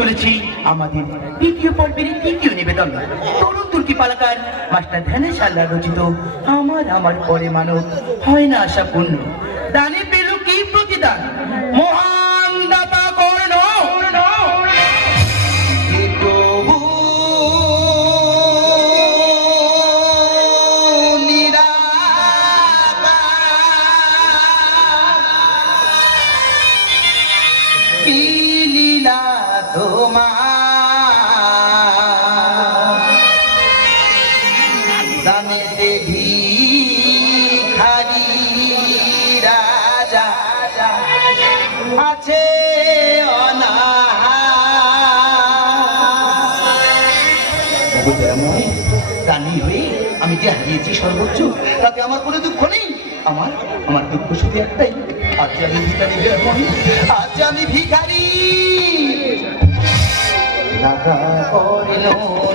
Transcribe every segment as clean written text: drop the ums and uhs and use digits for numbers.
চলেছি আমাদের দ্বিতীয় পর্বের তৃতীয় নিবেদন। তরুণ তুর্কি পালাকার মাস্টার ধ্যানের সাল্লা রচিত আমার আমার পরে মানব হয় না আশা পূর্ণ। দানে পেল কি প্রতিদান মহান দাতা কর্ণ। আমি যে হারিয়েছি সর্বোচ্চ তাতে আমার কোনো দুঃখ নেই। আমার দুঃখ শুধু একটাই, আজ আমি ভিখারি, আজ আমি ভিখারি। রাধা করিল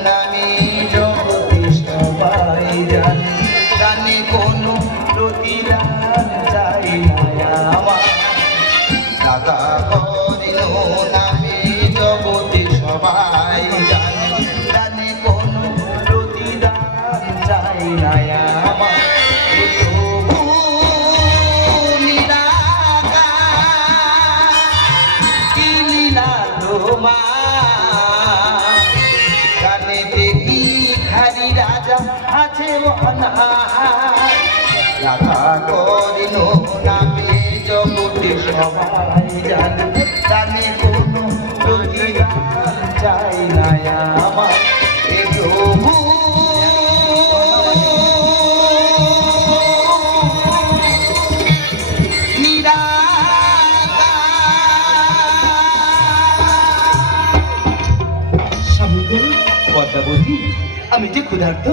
নামে জগতে সবাই জানে, জানে কোনো প্রতিদান চাই না আমার। রাধা করিল নামে জগতে সবাই জানে, জানে কোনো প্রতিদান চাই না আমার। রাধা করিল নামে জগতে সবাই জানে, জানে কোনো প্রতিদান চাই না আমার। এ প্রভু পদ্মাবতী, আমি যে ক্ষুধার্ত,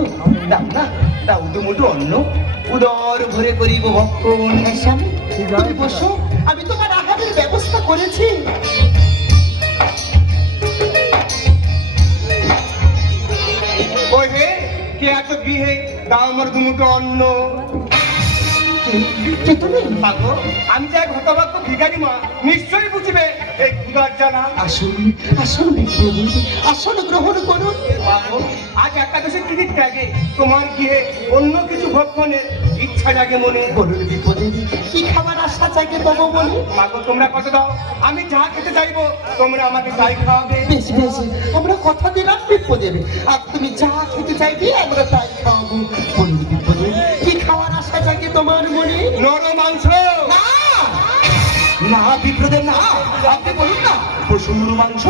দাও না, দাও দুমুঠো অন্ন, উদর ভরে করিব ভক্ষণ। তুমি বসো, আমি তোমার আহারের ব্যবস্থা করেছি। ওই হে, কে আছো গৃহে, দাও আমার দুমুঠো অন্ন। আমি যাই ঘটবাক্য ভিখারি মা, নিশ্চয়ই বুঝবে এই ক্ষুধার জ্বালা। আসুন আসুন আসুন, গ্রহণ করুন। আজ একাদশী তিথির ত্যাগে তোমার গৃহে অন্য কিছু ভক্ষণের ইচ্ছা জাগে মনে। বলুন বিপদে কি খাবার আশা চাইকে পাবো বলে। মাগো তোমরা কত দাও, আমি যা খেতে চাইবো তোমরা আমাকে তাই খাওয়াবে। বেশ বেশ, আমরা কথা দিলাম বিপদে, আর তুমি যা খেতে চাইবে আমরা তাই খাওয়াবো। বলুন বিপদে কি খাওয়ার আশা চাইকে তোমার মনে। নর মাংস। না বিপ্রদের না, আপনি বলুন না। পশুর মাংস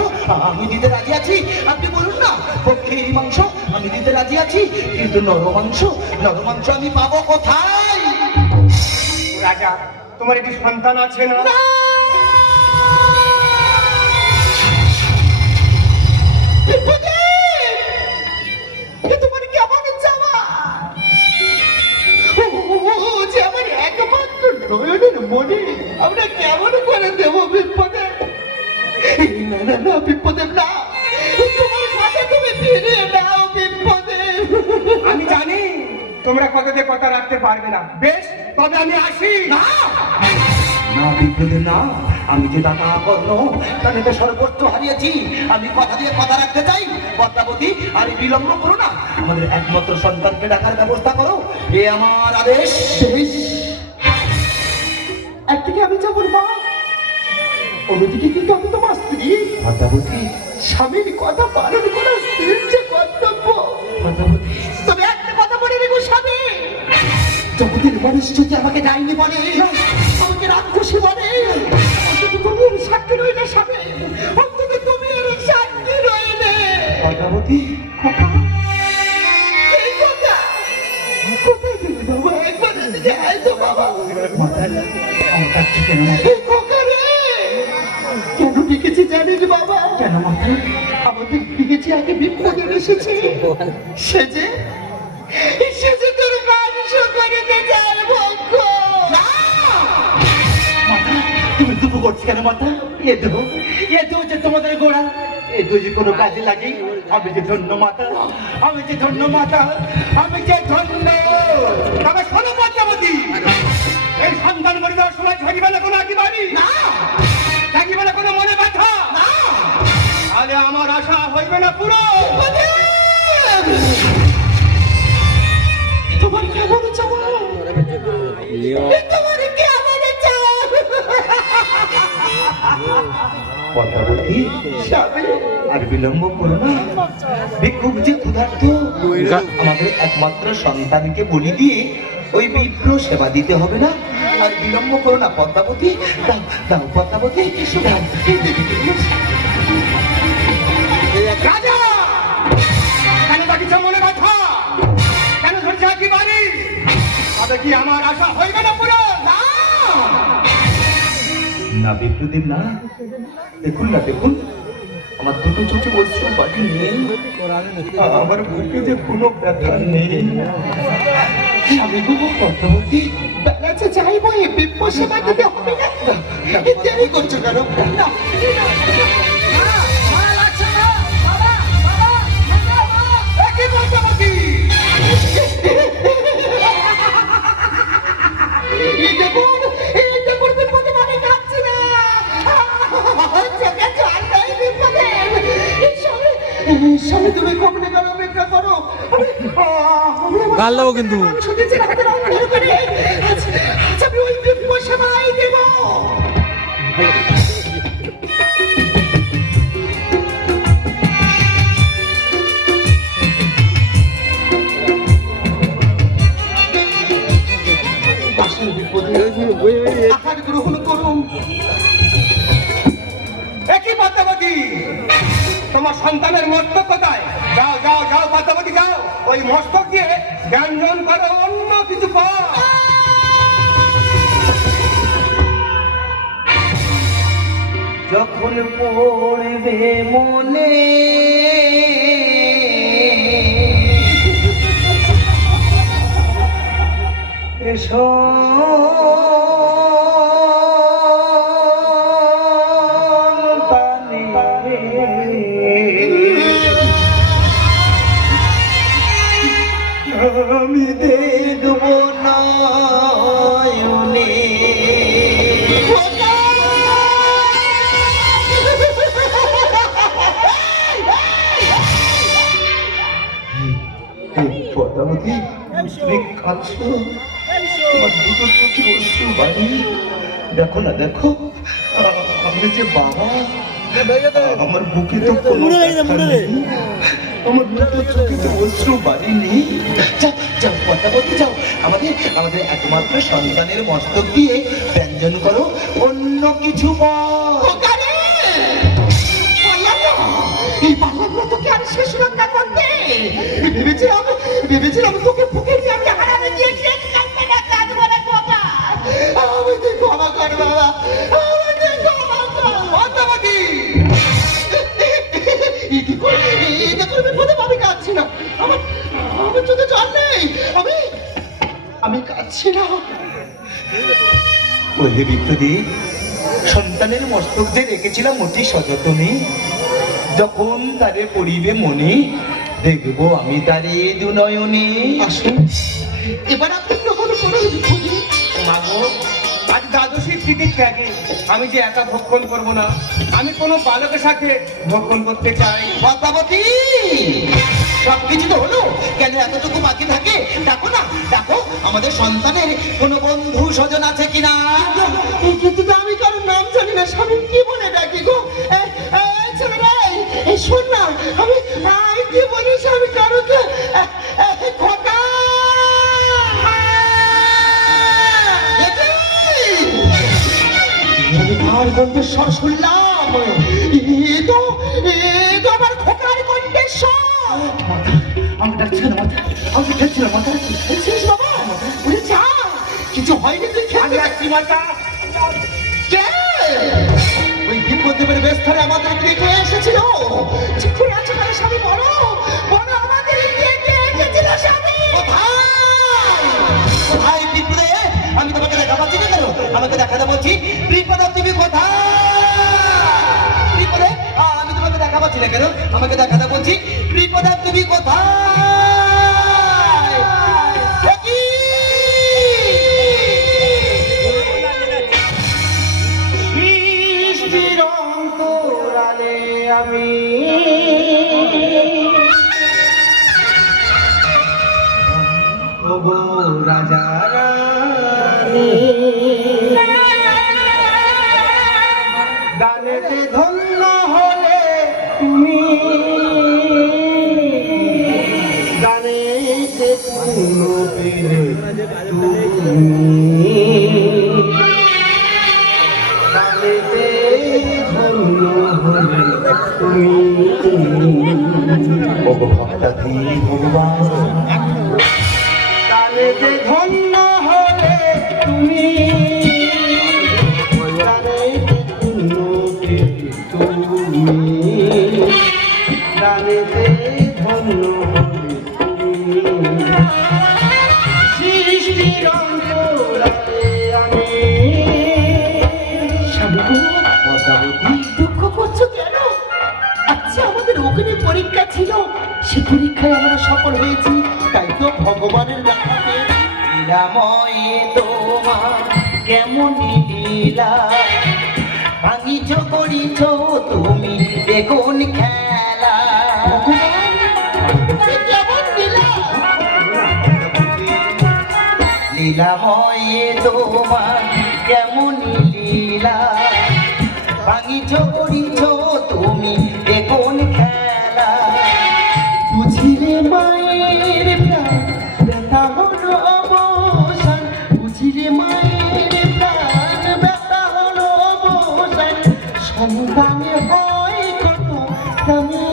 আমি দিতে রাজি আছি, আপনি বলুন না। পক্ষীর মাংস আমি দিতে রাজি আছি, কিন্তু নর মাংস আমি পাবো কোথায়? রাজা, তোমার একটি সন্তান আছে না? তোমার কেমন চাওয়া? যে আমার একমাত্র নয়নের মনে, আমরা কেমন করে দেবো বিপদে? না না না বিপদে না, তোমার কথা তুমি ফিরিয়ে দাও বিপদে। আমি জানি তোমরা কথা দিয়ে কথা রাখতে পারবে না। বেশ, তবে আমি আসি। না না বিপদে না, আমি যে দাতা কর্ণ তাহলে তো সর্বোচ্চ হারিয়েছি। আমি কথা দিয়ে কথা রাখতে চাই। পদ্মাবতী, আর বিলম্ব করো না, আমাদের একমাত্র সন্তানকে ডাকার ব্যবস্থা করো, এ আমার আদেশ। একদিকে আমি যাবো মা, অন্যদিকে কিন্তু আমি তোমার স্ত্রী। পদ্মাবতী, স্বামীর কথা পালন করা স্ত্রীর যে কর্তব্য। পদ্মাবতী, তবে একটা কথা বলে রেখো স্বামী, জগতের মানুষ যদি আমাকে যায়নি বলে, আমাকে রাক্ষসী বলে, অন্তত তুমি এর সাক্ষী রইলে স্বামী, অন্তত তুমি এর সাক্ষী রইলে। পদ্মাবতী, এই কথা কোথায় গেলে বাবা? একবার যাই তো বাবা। কেন ডেকেছি জানিস বাবা? কেন মাথা? আমাদের ডেকেছি আগে বিপদে এসেছে, সেজে সেজে তোর মাংস করতে চায় ভক্ষ। তুমি দুঃখ করছি কেন মাথা? এ দেহ যে তোমাদের গোড়া, এ দেহ যে কোনো কাজে লাগে। আমি যে ধন্য মাতা, আমি যে ধন্য মাতা, আমি যে ধন্য। তবে শোনো পদ্মাবতী, এই সন্তান করে দেওয়ার সময় ঝাঁকিবে না কোনো আঁকিবাড়ি, না ঝাঁকিবে না কোনো মনে ব্যথা। না, তাহলে আশা হইবে না পুরো। তোমার কেমন চাওয়া? তোমার কেমন চাওয়া? পদ্মাবতী, আর বিলম্ব করো না। ভিক্ষুক যে ক্ষুধার্ত, আমাদের একমাত্র সন্তানকে বলি দিয়ে ওই বিপ্র সেবা দিতে হবে না। আর বিলম্ব করো না পদ্মাবতী। দাও দাও পদ্মাবতী, দাও। রাজা, কেন বাকিছ মনে কথা? কেন ধরছে কি বাড়ি? তবে কি আমার আশা হইবে না পুরো? না না বিপ্রদেব, না। দেখুন না, দেখুন আমার দুটো চোখে বলছো বাকি নেই, আমার বুকে যে কোনো ব্যথা নেই। আমি বুবু পদ্মাবতী, বেলাতে যাইবো, এই বিপ্র সেবা দিতে হবে না। দেরি করছো কেন? না কি পদ্মাবতী? তুমি কমনে গেল অপেক্ষা করো। গাল দেবো কিন্তু। আমি ওই বিপ্র সেবাই দেব। আহার গ্রহণ করুন। একই পদ্মাবতী, তোমার সন্তানের মস্তক কোথায়? যাও যাও যাও পদ্মাবতী, যাও ওই মস্তক দিয়ে ব্যঞ্জন করো, অন্য কিছু কর। যখন পড়বে মনে এসো আমি দেখব নয়নে। পদ্মাবতী, তুমি কাঁদছো? তোমার দুটো চোখে অশ্রু বাড়ি। দেখো না, দেখো আমি যে বাবা, আমার বুকে তো কোনো ব্যথা নেই, আমার দুটো চোখে তো অশ্রু বাড়ি নেই। যাও যাও পদ্মাবতী, যাও আমাদের আমাদের একমাত্র সন্তানের মস্তক দিয়ে ব্যঞ্জন করো, অন্য কিছু এই পাগল তোকে আর শেষ রক্ষা করতে ভেবেছিলাম তোকে বুকে নিয়ে আমি হারাতে গিয়েছি। আমাকে ক্ষমা কর বাবা, আমাকে ক্ষমা কর। পদ্মাবতী, কি করবে? এটা করবে বলে আমি কাঁদছি না, আমার আমার চোখে জল নেই, আমি কাঁদছি না। ওহে বিপ্রদীপ, সন্তানের মস্তক যে রেখেছিলাম অতি সযত্নে, যখন তারে পড়িবে মনে, দেখবো আমি তারে দুনয়নে। আসুন এবার আপনি গ্রহণ করুন। মাগো, আজ দ্বাদশীর তিথির ত্যাগে আমি যে একা ভক্ষণ করবো না, আমি কোনো বালকের সাথে ভক্ষণ করতে চাই। পদ্মাবতী, সবকিছু তো হলো, কেন এতটুকু বাকি থাকে? ডাকো না, ডাকো আমাদের সন্তানের কোনো বন্ধু স্বজন আছে কিনা। কিন্তু আমি কারোর নাম জানি না, স্বামী কি বলে ডাকি গো? ছেলে ভাই, শোন না, আমি কি বলিস? আমি কারোকে খোকা আর কণ্ঠেশ্বর শুনলাম, এ তো আমার খোকার কণ্ঠেশ্বর। আমি ডাকছিলাম মাথা, আমি খেলছিলাম মাথা। বাবা উঠে যা, কিছু হয়নি, তুই খেয়ে যাচ্ছি মাতা। ওই বিপদের ব্যস্তারে আমাদের দিকে এসেছিল। ঠিক আছে তাহলে স্বামী, বলো বলো আমাদের দিকে এসেছিল স্বামী কোথায়? বিপদে আমি তোমাকে দেখা পাচ্ছি না কেন? আমাকে দেখাতে বলছি। বিপদে তুমি কোথায়? বিপদে আমি তোমাকে দেখা পাচ্ছি না কেন? আমাকে দেখাতে বলছি। বিপদে তুমি কোথায়? সৃষ্টির অন্তরালে আমি ওগো রাজা রানী দানেতে ধন্য হলে তুমি দানেতে পূর্ণ পেলে তুমি দানেতে ধন্য হলে তুমি ওগো ভক্তাধীন ভগবান দানেতে ধন্য হলে তুমি দানেতে পূর্ণ পেলে তুমি দানেতে ধন্য হলে তুমি সৃষ্টির অন্তরালে আমি স্বামী পদ্মাবতী দুঃখ করছো কেন? আচ্ছা আমাদের অগ্নি পরীক্ষা ছিল, সে পরীক্ষায় আমরা সফল হয়েছি, তাই তো ভগবানের দেখা পেয়েছি। লীলাময় তোমার কেমন লীলা ভাঙিছ করিছ তুমি দেখুন খেলা। এ কেমন লীলা? লীলাময় তোমার কেমন লীলা ভাঙিছ করিছ তুমি দেখুন খেলা। বুঝিলে মায়ের প্রাণ ব্যথা হলো অবসান, বুঝিলে মায়ের প্রাণ ব্যথা হলো অবসান, সন্তানে হয় কত দামি,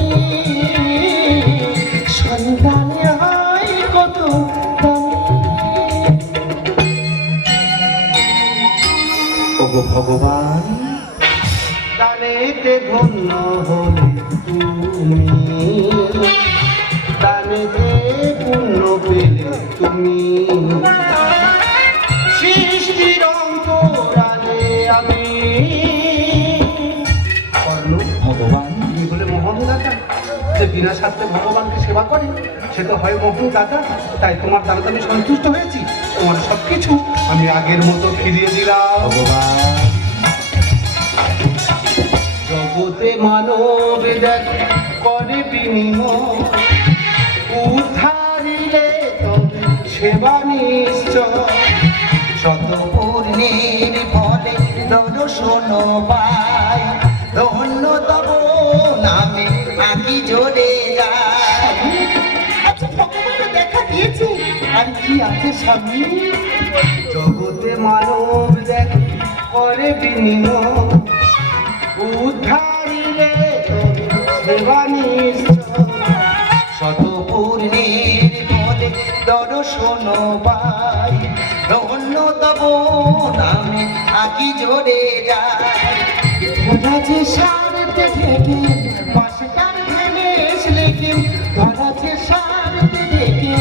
সন্তানে হয় কত দামি। ওগো ভগবান দানেতে ধন্য হলে তুমি দানেতে পূর্ণ পেলে তুমি সৃষ্টির অন্তরালে আমি ভগবান বলে মোহন দাদা যে বিনা স্বার্থে ভগবানকে সেবা করে সে তো হয় মোহন দাদা। তাই তোমার দ্বারা আমি সন্তুষ্ট হয়েছি, তোমার সবকিছু আমি আগের মতো ফিরিয়ে দিলাম। ভগবান জগতে মানব দেখ করে বিনিময় উদ্ধারিলে তবে সেবা নিশ্চয় শত পূর্ণের ফলে দর্শন পাই, ধন্য তব নামে আঁকি জোরে যায়। আচ্ছা ভগবান দেখা দিয়েছে, আর কি আছে স্বামী? জগতে মানব দেখ করে বিনিময় উদ্ধারিলে তবে সেবা নিশ্চয় শত পূর্ণের ফলে দর্শন পাই, ধন্য তব নামে আঁকি জোরে যায়। ধরা যে সারতে থেকে মাস্টার ধনেশ লেখেন, ধরা যে সারতে থেকে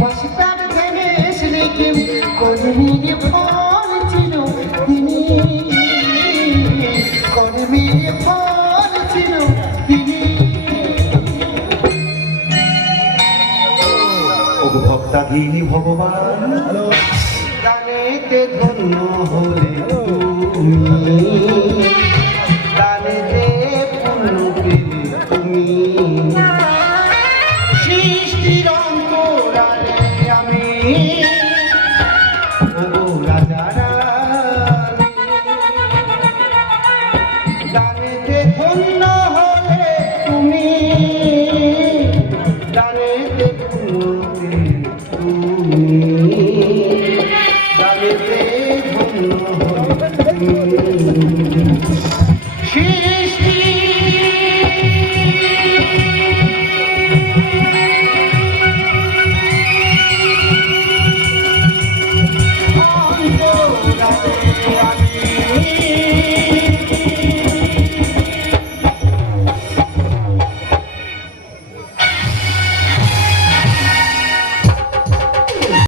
মাস্টার ধনেশ লেখেন, কর্মীর ফল ছিল তিনি, কর্মীর ফল ছিল তিনি। ওগো ভক্তাধীন ভগবান দানেতে ধন্য হলে তুমি দানেতে পূর্ণ পেলে তুমি সৃষ্টির অন্তরালে আমি ওগো রাজা রানী দানেতে ধন্য